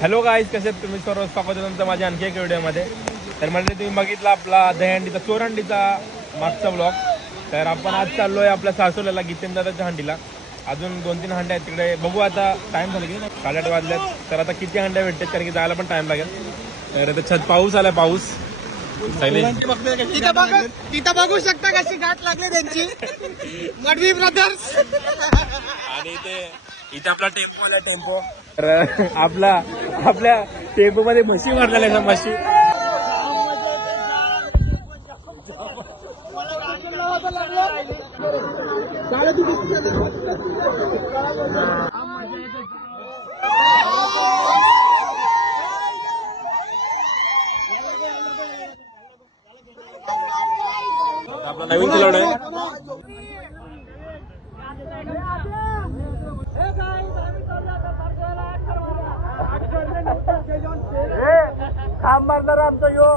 Hello guys, कसे तुम्ही सर्व स्वागत आहे तुमचं माझ्या आणखी एक व्हिडिओमध्ये. तर म्हणजे तुम्ही बघितला आपला दहीहंडीचा चोरहंडीचा मागचा ब्लॉग. तर आपण आज चाललो आहे आपल्या सासवल्याला गीतेंदादाच्या हंडीला. अजून 2-3 हंड्या आहेत तिकडे, बघू आता. टाईम झाला की 8:30 वाजल्यात. तर आता किती हंड्या भेटतात कारण की जायला पण टाईम लागेल. तर आता छत पाऊस आलाय, पाऊस तिथं बघू शकता कशी गाठ लागली त्यांची मडवी ब्रदर्स. आणि इथे आपला टेम्पो आहे, टेम्पो. तर आपल्या टेम्पो मध्ये म्हशी मारलेल्या आहे, म्हशी. आपला नवीन खिलाडू आहे. काम मारणार आमचा यो.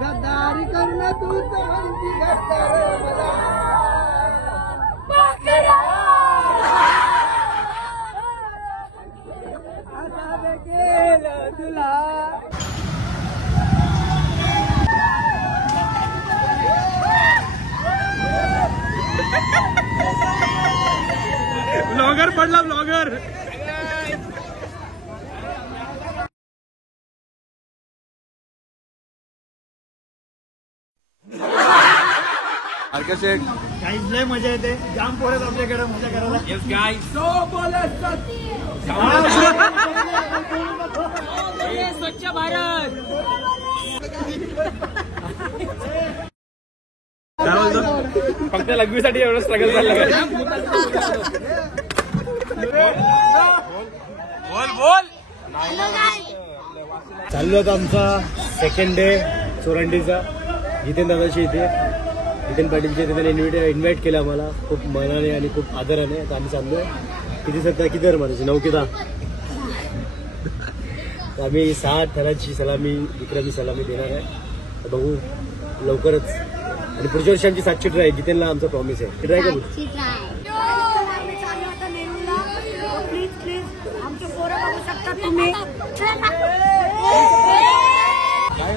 गद्दारी करणं तू म्हणती गद्दार मला. आता केलं तुला ब्लॉगर पडला, ब्लॉगर. काहीच लय मजा येते. जाम पोरत आपल्याकडे मजा करायला. स्वच्छ भारत. काय बोलतो? फक्त लघवीसाठी एवढं स्ट्रगल झालं. बोल. चाललो होता आमचा सेकंड डे चोरंडीचा जितेंदादाची इथे. जितेन पाटीलच्या तिथे इन्व्हाइट केलं आम्हाला खूप मनाने आणि खूप आदराने. आता आम्ही चाललोय. किती सध्या किती मारायचे 9 की 10. आम्ही 6 थराची सलामी, विक्रमी सलामी देणार आहे. बघू लवकरच. आणि पुढच्या वर्षी आमची 7ची ट्राय जितेनला आमचा प्रॉमिस आहे. ट्राय करू. प्लीज आमचे पोरं बघू शकता तुम्ही.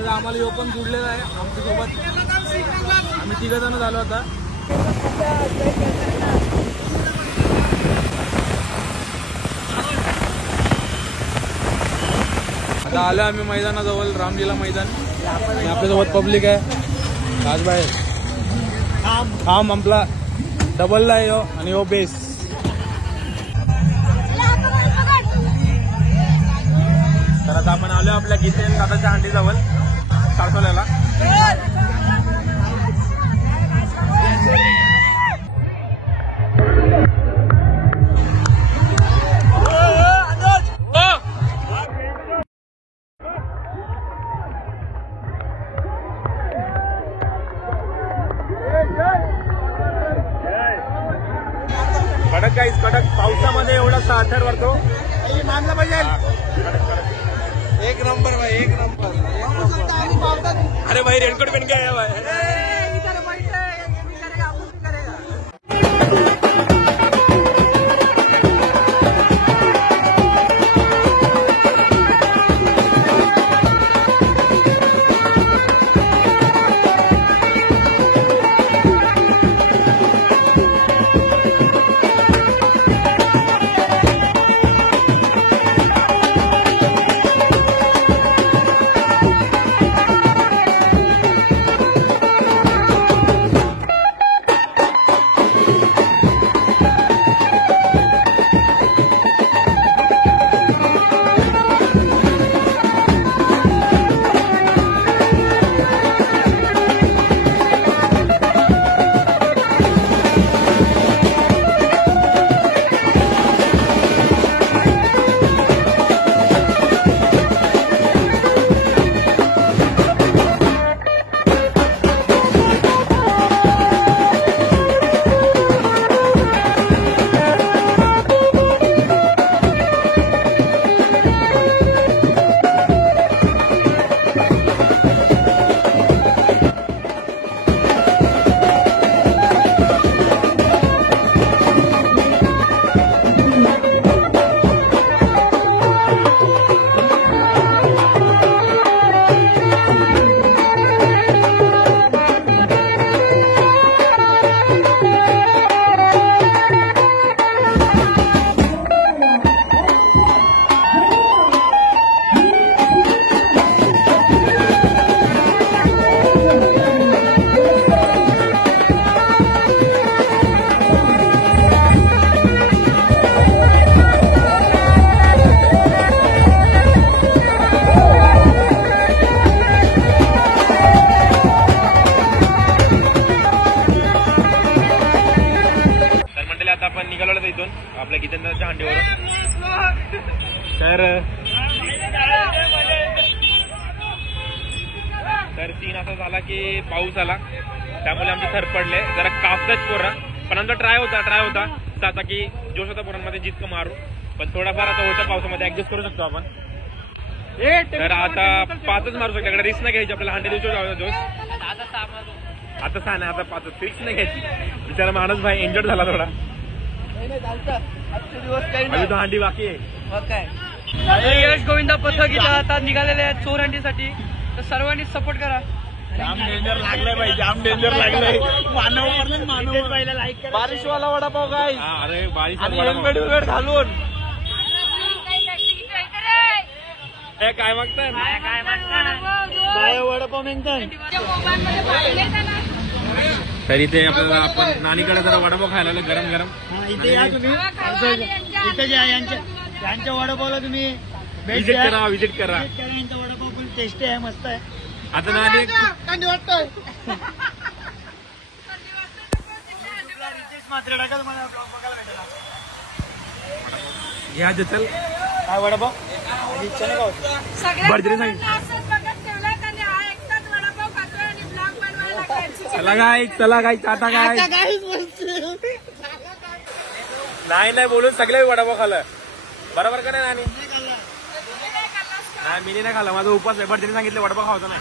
आम्हाला यो पण जुडलेला आहे आमच्यासोबत. आम्ही 3 जण झालो आता. आता आलो आम्ही मैदानाजवळ, रामलीला मैदान. आपल्यासोबत पब्लिक आहे. राजबाई थांब आपला डबलला आहे यो आणि यो बेस. तर आता आपण आलो आपल्या गीतेन दादाच्या हंडीजवळ सासवल्याला. कडक गाईस, कडक पावसामध्ये एवढा साथर वरतो मानलं पाहिजे. एक नंबर भाई, एक नंबर. अरे भाई रेनकोट पहन के आया भाई. तर सीन असा झाला की पाऊस आला, त्यामुळे आमचे थर पडले, जरा कापतात पोरा, पण आमचा ट्राय होता आता की जोश होता पोरांमध्ये जितकं मारू, पण थोडाफार आता होत्या पावसामध्ये ऍडजस्ट करू शकतो आपण. तर आता 5च मारू शकतो, त्याकडे रिस्क नाही घ्यायची, आपल्याला 100 जोश आता 6 नाही, आता 5 रिस्क नाही घ्यायची. बिचारा माणूस भाई इंजर्ड झाला थोडा, तो हांडी बाकी आहे. यश गोविंदा पथक इथं आता निघालेले आहेत चोर हंडीसाठी, तर सर्वांनी सपोर्ट करा. जाम डेंजर लागलंय भाई, जाम डेंजर लागलंय. मानव बारिशवाला वडापाव काय अरे बारिश हेल्मेट घालून काय मागताय वडापाव मेंगताय. तरी ते आपल्याला आपण नानीकडे जरा वडापाव खायला आलो गरम गरम. इथे या तुम्ही, इथे या यांच्या वडापावला तुम्ही विजिट करा. यांचा वडापाव पण टेस्टी आहे, मस्त आहे. आता नानी वाटतोय मात्र टाका तुम्हाला बघायला भेटेल. घ्या चल काय वडापाव इच्छा नाही का होत? भरजरी सांग. चला काय टाटा काय नाही बोलून सगळे वडापाव खाल्लं, बरोबर का नाही नानी? नाही मी नाही खाल्ला, माझा उपास आहे. भरजरी सांगितलं वडापाव खावता नाही.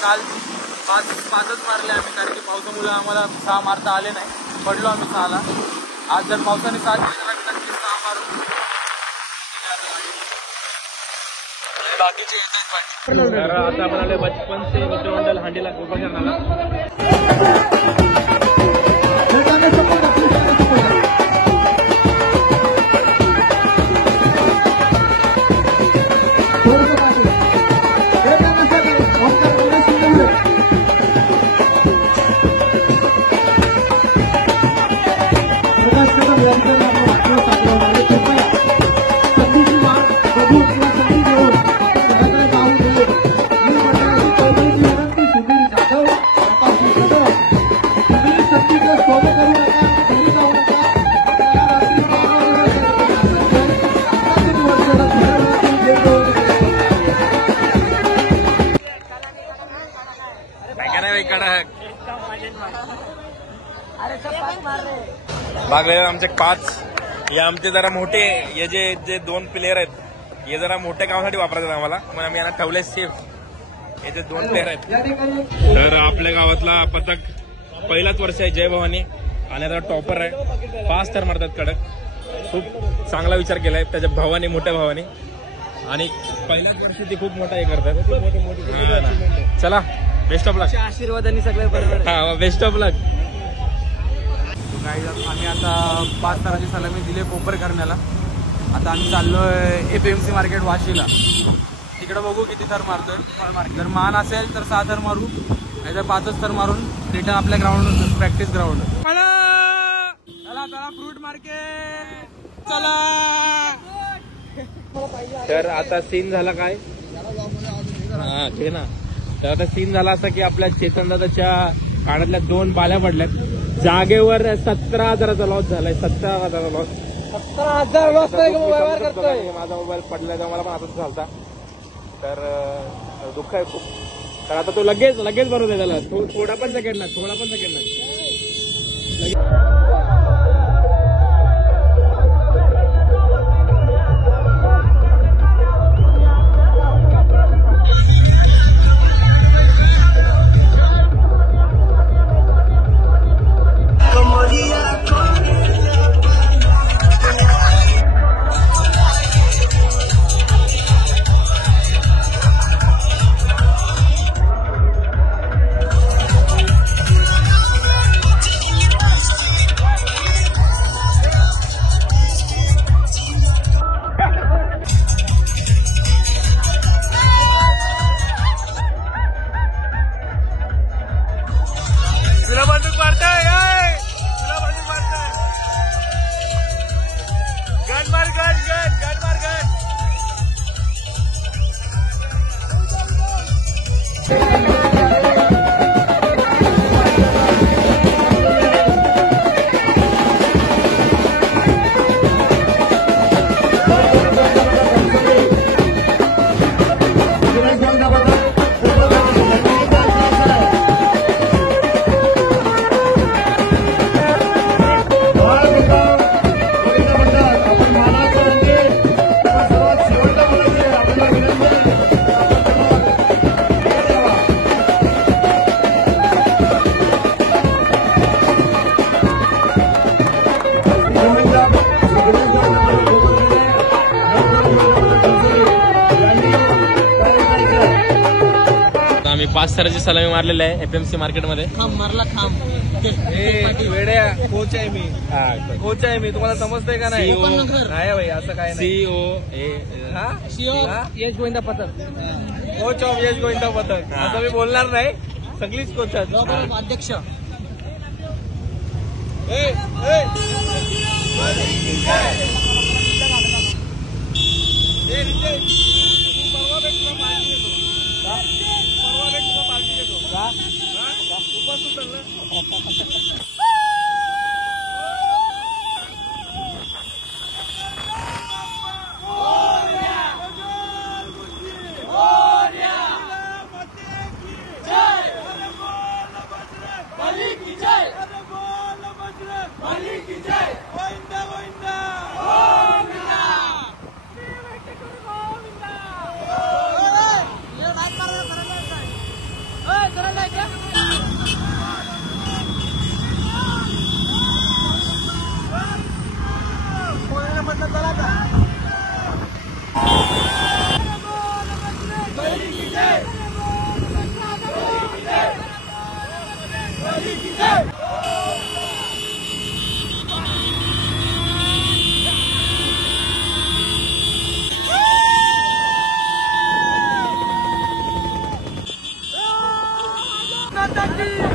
काल 5च मारले आम्ही, कारण की पावसामुळे आम्हाला 6 मारता आले नाही, पडलो आम्ही 6ला. आज जर पावसाने 7 केले तर नक्कीच 6 मारू. बाकीचे तर आता आपण आले बचपन से मित्रमंडल हांडीला गोपाळशरणाला. मागले आमचे 5 हे आमचे जरा मोठे, हे जे 2 प्लेयर आहेत हे जरा मोठ्या कामासाठी वापरायचे आम्हाला, मग आम्ही यांना ठेवले सेफ. हे जे 2 प्लेयर आहेत. तर आपल्या गावातला पथक पहिलाच वर्ष आहे जय भवानी, आणि आता टॉपर आहे. 5 थर मारतात कडक. खूप चांगला विचार केलाय त्याच्या भावाने, मोठ्या भावाने, आणि पहिल्याच वर्षी ते खूप मोठा हे करतात. चला बेस्ट ऑफ लक. आशीर्वादांनी सगळे बरोबर. हा बेस्ट ऑफ लक. आम्ही आता 5 थराची सलामी दिली कोपर करण्याला. आता आम्ही चाललोय APMC मार्केट वाशीला. तिकडे बघू किती थर मारतोय. जर मान असेल तर 6 थर मारू, नाही तर 5च थर मारून रिटर्न आपल्या ग्राउंड, प्रॅक्टिस ग्राउंड. चला फ्रूट मार्केट चला. तर आता सीन झाला काय, हा ते ना, तर आता सीन झाला असा की आपल्या चेतन दादाच्या कानातल्या 2 बाल्या पडल्यात. जागेवर 17,000चा लॉस झालाय. 17,000 लॉस. 17,000 लॉस व्यवहार करतोय. माझा मोबाईल पडलाय, मला पण हातात झालता. तर दुःख आहे खूप. तर आता तो लगेच बनवतोय त्याला. थोडा पण सेकंड ना. 5 ताराची सलामी मारलेली आहे FMC मार्केटमध्ये. वेड्या कोच आहे मी, कोच आहे मी, तुम्हाला समजतंय का नाही? नाही भाई असं काय नाही. CEO यश गोविंदा पथक, कोच ऑफ यश गोविंदा पथक असं मी बोलणार नाही, सगळीच कोच आहेत. अध्यक्ष की